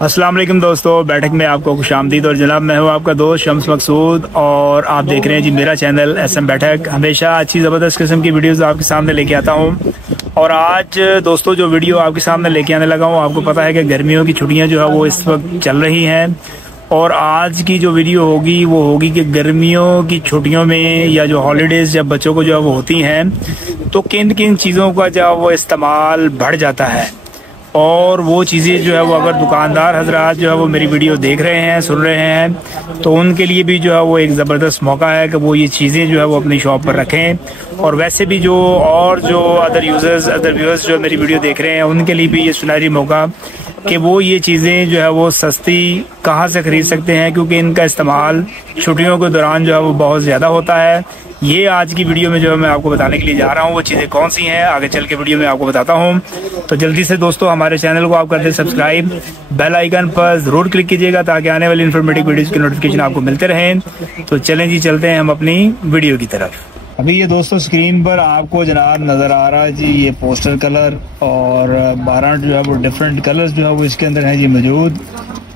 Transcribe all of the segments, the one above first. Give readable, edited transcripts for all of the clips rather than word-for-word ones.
अस्सलाम वालेकुम दोस्तों, बैठक में आपको खुशामदीद। और जनाब मैं हूँ आपका दोस्त शम्स मकसूद और आप देख रहे हैं जी मेरा चैनल SM बैठक। हमेशा अच्छी ज़बरदस्त किस्म की वीडियोस आपके सामने लेके आता हूँ। और आज दोस्तों जो वीडियो आपके सामने लेके आने लगा हूँ, आपको पता है कि गर्मियों की छुट्टियाँ जो है वो इस वक्त चल रही हैं। और आज की जो वीडियो होगी वो होगी कि गर्मियों की छुट्टियों में या जो हॉलीडेज़ जब बच्चों को जो है वो होती हैं तो किन किन चीज़ों का जो है वो इस्तेमाल बढ़ जाता है। और वो चीज़ें जो है वो अगर दुकानदार हजरात जो है वो मेरी वीडियो देख रहे हैं, सुन रहे हैं, तो उनके लिए भी जो है वो एक ज़बरदस्त मौका है कि वो ये चीज़ें जो है वो अपनी शॉप पर रखें। और वैसे भी जो अदर व्यूअर्स जो मेरी वीडियो देख रहे हैं उनके लिए भी ये सुनहरी मौका कि वो ये चीज़ें जो है वो सस्ती कहाँ से ख़रीद सकते हैं, क्योंकि इनका इस्तेमाल छुट्टियों के दौरान जो है वो बहुत ज़्यादा होता है। ये आज की वीडियो में जो है मैं आपको बताने के लिए जा रहा हूँ। वो चीज़ें कौन सी हैं आगे चल के वीडियो में आपको बताता हूँ। तो जल्दी से दोस्तों हमारे चैनल को आप कर दें सब्सक्राइब, बेल आइकन पर ज़रूर क्लिक कीजिएगा ताकि आने वाली इन्फॉर्मेटिव वीडियोज़ की नोटिफिकेशन आपको मिलते रहें। तो चलें जी, चलते हैं हम अपनी वीडियो की तरफ। अभी ये दोस्तों स्क्रीन पर आपको जनाब नज़र आ रहा है जी ये पोस्टर कलर और 12 जो है वो डिफरेंट कलर्स जो है वो इसके अंदर हैं जी मौजूद।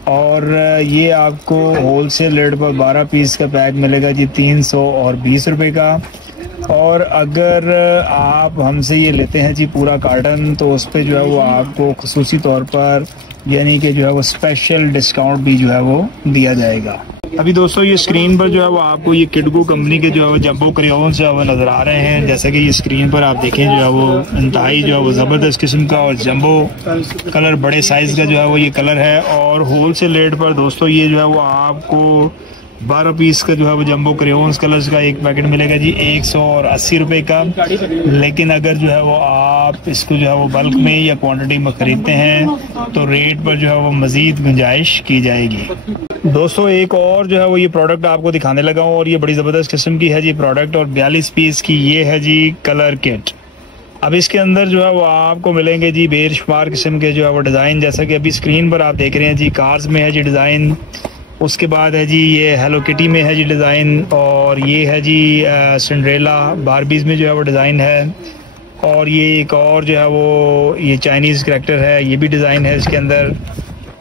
और ये आपको होल सेल रेट पर 12 पीस का पैक मिलेगा जी 320 रुपये का। और अगर आप हमसे ये लेते हैं जी पूरा कार्टन तो उस पर जो है वो आपको खुसूसी तौर पर यानी कि जो है वो स्पेशल डिस्काउंट भी जो है वो दिया जाएगा। अभी दोस्तों ये स्क्रीन पर जो है वो आपको ये किडगो कंपनी के जो है वो जंबो क्रेयॉन्स जो है वो नज़र आ रहे हैं। जैसे कि ये स्क्रीन पर आप देखें जो है वो इंतहाई जो है वो ज़बरदस्त किस्म का और जंबो कलर बड़े साइज़ का जो है वो ये कलर है। और होल सेल रेट पर दोस्तों ये जो है वो आपको 12 पीस का जो है वो जंबो क्रेयॉन्स कलर्स का एक पैकेट मिलेगा जी 180 रुपये का। लेकिन अगर जो है वो आप इसको जो है वो बल्क में या क्वांटिटी में ख़रीदते हैं तो रेट पर जो है वो मज़ीद गुंजाइश की जाएगी। दोस्तों एक और जो है वो ये प्रोडक्ट आपको दिखाने लगा हूँ और ये बड़ी ज़बरदस्त किस्म की है जी प्रोडक्ट और 42 पीस की ये है जी कलर किट। अब इसके अंदर जो है वो आपको मिलेंगे जी बेशुमार किस्म के जो है वो डिज़ाइन। जैसा कि अभी स्क्रीन पर आप देख रहे हैं जी कार्स में है जी डिज़ाइन, उसके बाद है जी ये हेलो किटी में है जी डिज़ाइन, और ये है जी सिंड्रेला बारबीज में जो है वो डिज़ाइन है। और ये एक और जो है वो ये चाइनीज़ करैक्टर है, ये भी डिज़ाइन है इसके अंदर।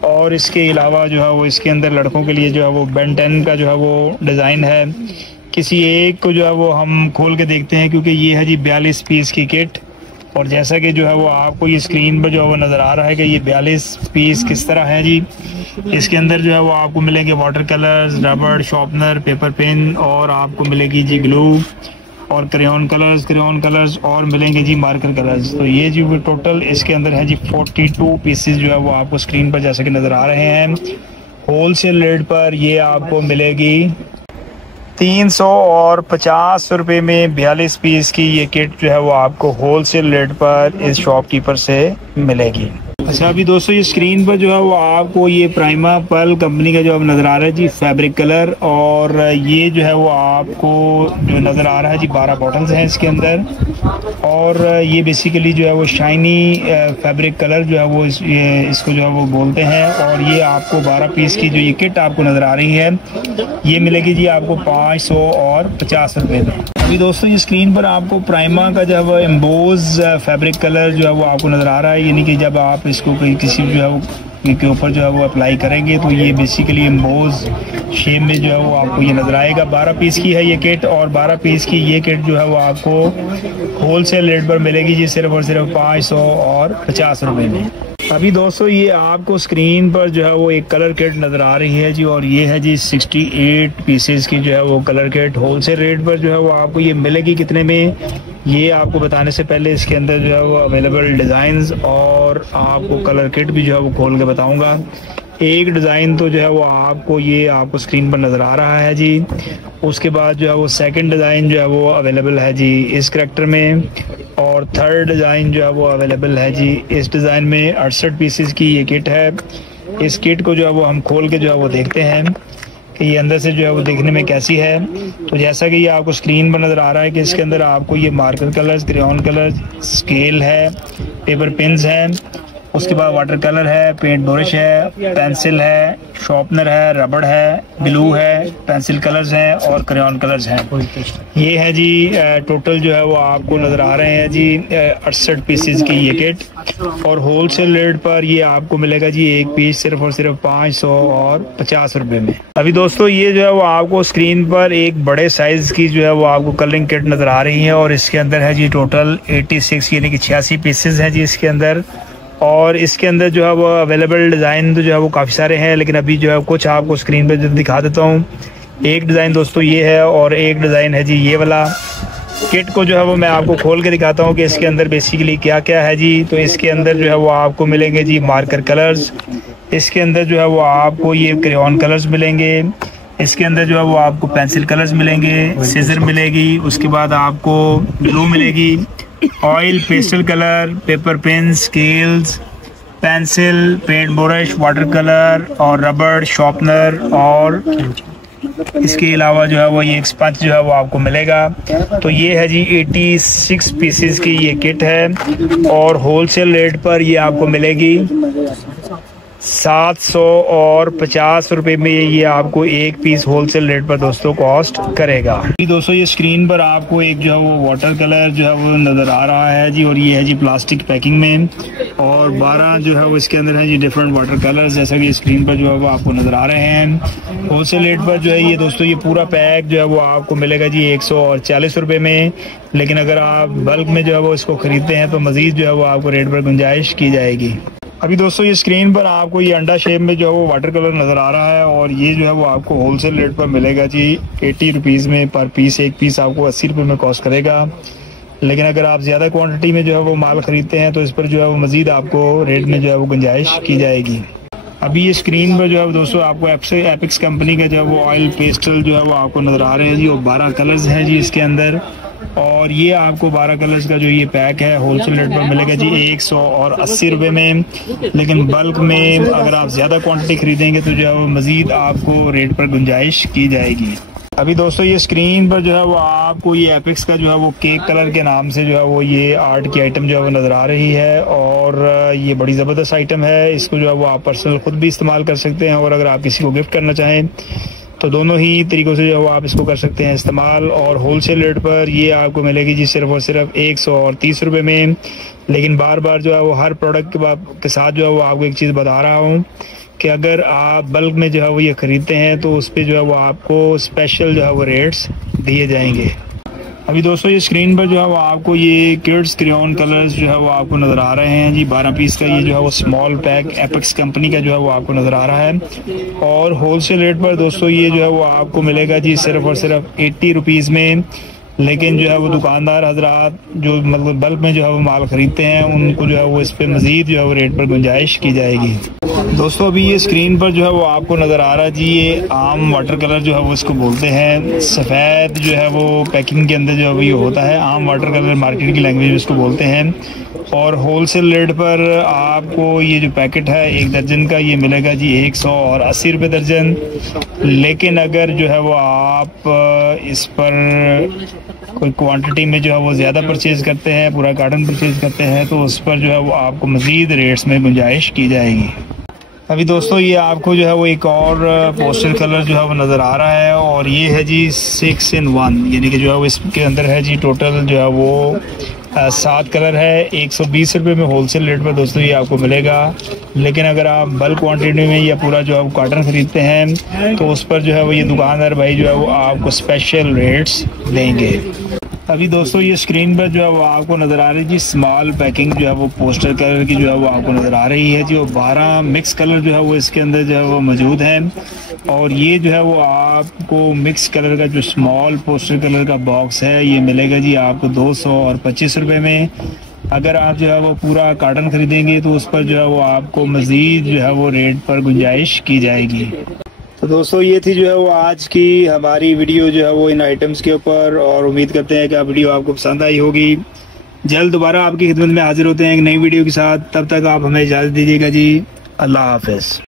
और इसके अलावा जो है वो इसके अंदर लड़कों के लिए जो है वो बेन 10 का जो है वो डिज़ाइन है। किसी एक को जो है वो हम खोल के देखते हैं क्योंकि ये है जी 42 पीस की किट। और जैसा कि जो है वो आपको ये स्क्रीन पर जो है वो नज़र आ रहा है कि ये 42 पीस किस तरह है जी। इसके अंदर जो है वो आपको मिलेंगे वाटर कलर्स, रबड़, शार्पनर, पेपर पेन, और आपको मिलेगी जी ग्लू और क्रेयॉन कलर्स और मिलेंगे जी मार्कर कलर्स। तो ये जी वो टोटल इसके अंदर है जी 42 पीसेस जो है वो आपको स्क्रीन पर जैसे कि नज़र आ रहे हैं। होल सेल रेट पर ये आपको मिलेगी 350 रुपये में 42 पीस की ये किट जो है वो आपको होल सेल रेट पर इस शॉपकीपर से मिलेगी। अच्छा अभी दोस्तों ये स्क्रीन पर जो है वो आपको ये प्राइमा पर्ल कंपनी का जो अब नज़र आ रहा है जी फैब्रिक कलर, और ये जो है वो आपको जो नज़र आ रहा है जी 12 बॉटल्स हैं इसके अंदर। और ये बेसिकली जो है वो शाइनी फैब्रिक कलर जो है वो इसको जो है वो बोलते हैं। और ये आपको 12 पीस की जो ये किट आपको नज़र आ रही है ये मिलेगी जी आपको 550 रुपये में। अभी दोस्तों ये स्क्रीन पर आपको प्राइमा का जो है वो एम्बोज फैब्रिक कलर जो है वो आपको नज़र आ रहा है। यानी कि जब आप इसको किसी जो है वो के ऊपर जो है वो अप्लाई करेंगे तो ये बेसिकली एम्बोज शेप में जो है वो आपको ये नज़र आएगा। 12 पीस की है ये किट और 12 पीस की ये किट जो है वो आपको होल सेल रेट पर मिलेगी जी सिर्फ और सिर्फ 550 रुपये में। अभी दोस्तों ये आपको स्क्रीन पर जो है वो एक कलर किट नज़र आ रही है जी, और ये है जी 68 पीसेस की जो है वो colour kit. Wholesale rate पर जो है वो आपको ये मिलेगी कितने में, ये आपको बताने से पहले इसके अंदर जो है वो अवेलेबल डिज़ाइंस और आपको कलर किट भी जो है वो खोल के बताऊंगा। एक डिज़ाइन तो जो है वो आपको स्क्रीन पर नज़र आ रहा है जी। उसके बाद जो है वो सेकंड डिज़ाइन जो है वो अवेलेबल है जी इस करैक्टर में, और थर्ड डिज़ाइन जो है वो अवेलेबल है जी इस डिज़ाइन में। 68 पीसेस की ये किट है। इस किट को जो है वो हम खोल के जो है वो देखते हैं कि ये अंदर से जो है वो देखने में कैसी है। तो जैसा कि ये आपको स्क्रीन पर नज़र आ रहा है कि इसके अंदर आपको ये marker colours, crayon colours, scale है, पेपर पेन्स हैं, उसके बाद वाटर कलर है, पेंट ब्रश है, पेंसिल है, शार्पनर है, रबड़ है, ग्लू है, पेंसिल कलर्स हैं और क्रेयॉन कलर्स हैं। ये है जी टोटल जो है वो आपको नज़र आ रहे हैं जी 68 पीसेज की ये किट, और होलसेल रेट पर ये आपको मिलेगा जी एक पीस सिर्फ और सिर्फ 550 रुपए में। अभी दोस्तों ये जो है वो आपको स्क्रीन पर एक बड़े साइज की जो है वो आपको कलरिंग किट नज़र आ रही है, और इसके अंदर है जी टोटल 86 यानी कि 86 पीसेज हैं जी इसके अंदर। और इसके अंदर जो है वो अवेलेबल डिज़ाइन तो जो है वो काफ़ी सारे हैं, लेकिन अभी जो है कुछ आपको स्क्रीन पर दिखा देता हूँ। एक डिज़ाइन दोस्तों ये है, और एक डिज़ाइन है जी ये वाला। किट को जो है वो मैं आपको खोल के दिखाता हूँ कि इसके अंदर बेसिकली क्या क्या है जी। तो इसके अंदर जो है वो आपको मिलेंगे जी मार्कर कलर्स, इसके अंदर जो है वो आपको ये क्रेयॉन कलर्स मिलेंगे, इसके अंदर जो है वो आपको पेंसिल कलर्स मिलेंगे, सीजर मिलेगी, उसके बाद आपको ग्लू मिलेगी, oil, pastel colour, paper pen, scales, pencil, paint brush, water colour और रबड़, शार्पनर, और इसके अलावा जो है वो ये एक स्पंज जो है वो आपको मिलेगा। तो ये है जी 86 पीसेस की ये किट है, और होलसेल रेट पर ये आपको मिलेगी 750 रुपये में। ये आपको एक पीस होलसेल रेट पर दोस्तों कॉस्ट करेगा। दोस्तों ये स्क्रीन पर आपको एक जो है वो वाटर कलर जो है वो नज़र आ रहा है जी, और ये है जी प्लास्टिक पैकिंग में, और 12 जो है वो इसके अंदर है जी डिफरेंट वाटर कलर्स, जैसा कि स्क्रीन पर जो है वो आपको नज़र आ रहे हैं। होलसेल रेट पर जो है ये दोस्तों ये पूरा पैक जो है वो आपको मिलेगा जी 140 रुपये में, लेकिन अगर आप बल्क में जो है वो इसको खरीदते हैं तो मज़ीद जो है वो आपको रेट पर गुंजाइश की जाएगी। अभी दोस्तों ये स्क्रीन पर आपको ये अंडा शेप में जो है वो वाटर कलर नज़र आ रहा है, और ये जो है वो आपको होलसेल रेट पर मिलेगा जी 80 रुपीज़ में पर पीस। एक पीस आपको 80 रुपये में कॉस्ट करेगा, लेकिन अगर आप ज़्यादा क्वांटिटी में जो है वो माल ख़रीदते हैं तो इस पर जो है वो मज़ीद आपको रेट में जो है वो गुंजाइश की जाएगी। अभी ये स्क्रीन पर जो है दोस्तों आपको एपिक्स कंपनी का जो है वो ऑयल पेस्टल जो है वो आपको नज़र आ रहे हैं जी, और 12 कलर्स हैं जी इसके अंदर, और ये आपको 12 कलर्स का जो ये पैक है होलसेल रेट पर मिलेगा जी 180 रुपये में, लेकिन बल्क में अगर आप ज़्यादा क्वांटिटी खरीदेंगे तो जो है वो मज़ीद आपको रेट पर गुंजाइश की जाएगी। अभी दोस्तों ये स्क्रीन पर जो है वो आपको ये एपिक्स का जो है वो केक कलर के नाम से जो है वो ये आर्ट की आइटम जो है वो नज़र आ रही है, और ये बड़ी ज़बरदस्त आइटम है। इसको जो है वो आप पर्सनल ख़ुद भी इस्तेमाल कर सकते हैं, और अगर आप किसी को गिफ्ट करना चाहें तो दोनों ही तरीक़ों से जो है वो आप इसको कर सकते हैं इस्तेमाल। और होलसेल रेट पर ये आपको मिलेगी जी सिर्फ और सिर्फ 130 रुपये में, लेकिन बार बार जो है वो हर प्रोडक्ट के साथ जो है वो आपको एक चीज़ बता रहा हूँ कि अगर आप बल्क में जो है वो ये ख़रीदते हैं तो उस पर जो है वो आपको स्पेशल जो है वो रेट्स दिए जाएंगे। अभी दोस्तों ये स्क्रीन पर जो है वो आपको ये किड्स क्रेयॉन कलर्स जो है वो आपको नज़र आ रहे हैं जी 12 पीस का। ये जो है वो स्मॉल पैक एपिक्स कंपनी का जो है वो आपको नज़र आ रहा है, और होलसेल रेट पर दोस्तों ये जो है वो आपको मिलेगा जी सिर्फ और सिर्फ 80 रुपीज़ में, लेकिन जो है वो दुकानदार हजरात जो मतलब बल्क में जो है वो माल ख़रीदते हैं उनको जो है वो इस पर मज़ीद जो है वो रेट पर गुंजाइश की जाएगी। दोस्तों अभी ये स्क्रीन पर जो है वो आपको नज़र आ रहा है जी ये आम वाटर कलर जो है वो इसको बोलते हैं। सफ़ेद जो है वो पैकिंग के अंदर जो है वो ये होता है, आम वाटर कलर मार्केट की लैंग्वेज में इसको बोलते हैं, और होलसेल रेट पर आपको ये जो पैकेट है 1 दर्जन का ये मिलेगा जी 180 रुपये दर्जन। लेकिन अगर जो है वो आप इस पर कोई क्वांटिटी में जो है वो ज़्यादा परचेज़ करते हैं, पूरा कार्टन परचेज़ करते हैं, तो उस पर जो है वो आपको मज़ीद रेट्स में गुंजाइश की जाएगी। अभी दोस्तों ये आपको जो है वो एक और पोस्टर कलर जो है वो नज़र आ रहा है, और ये है जी 6 in 1, यानी कि जो है वो इसके अंदर है जी टोटल जो है वो 7 कलर है। 120 रुपये में होलसेल रेट पर दोस्तों ये आपको मिलेगा, लेकिन अगर आप बल्क क्वांटिटी में या पूरा जो है वो कार्टन ख़रीदते हैं तो उस पर जो है वो ये दुकानदार भाई जो है वो आपको स्पेशल रेट्स देंगे। अभी दोस्तों ये स्क्रीन पर जो है वो आपको नज़र आ रही है जी स्मॉल पैकिंग जो है वो पोस्टर कलर की जो है वो आपको नज़र आ रही है जी, और 12 मिक्स कलर जो है वो इसके अंदर जो है वो मौजूद हैं, और ये जो है वो आपको मिक्स कलर का जो स्मॉल पोस्टर कलर का बॉक्स है ये मिलेगा जी आपको 225 रुपये में। अगर आप जो है वो पूरा कार्टन खरीदेंगे तो उस पर जो है वो आपको मज़ीद जो है वो रेट पर गुंजाइश की जाएगी। तो दोस्तों ये थी जो है वो आज की हमारी वीडियो जो है वो इन आइटम्स के ऊपर, और उम्मीद करते हैं कि आप वीडियो आपको पसंद आई होगी। जल्द दोबारा आपकी खिदमत में हाजिर होते हैं एक नई वीडियो के साथ, तब तक आप हमें इजाज़त दीजिएगा जी। अल्लाह हाफ़िज़।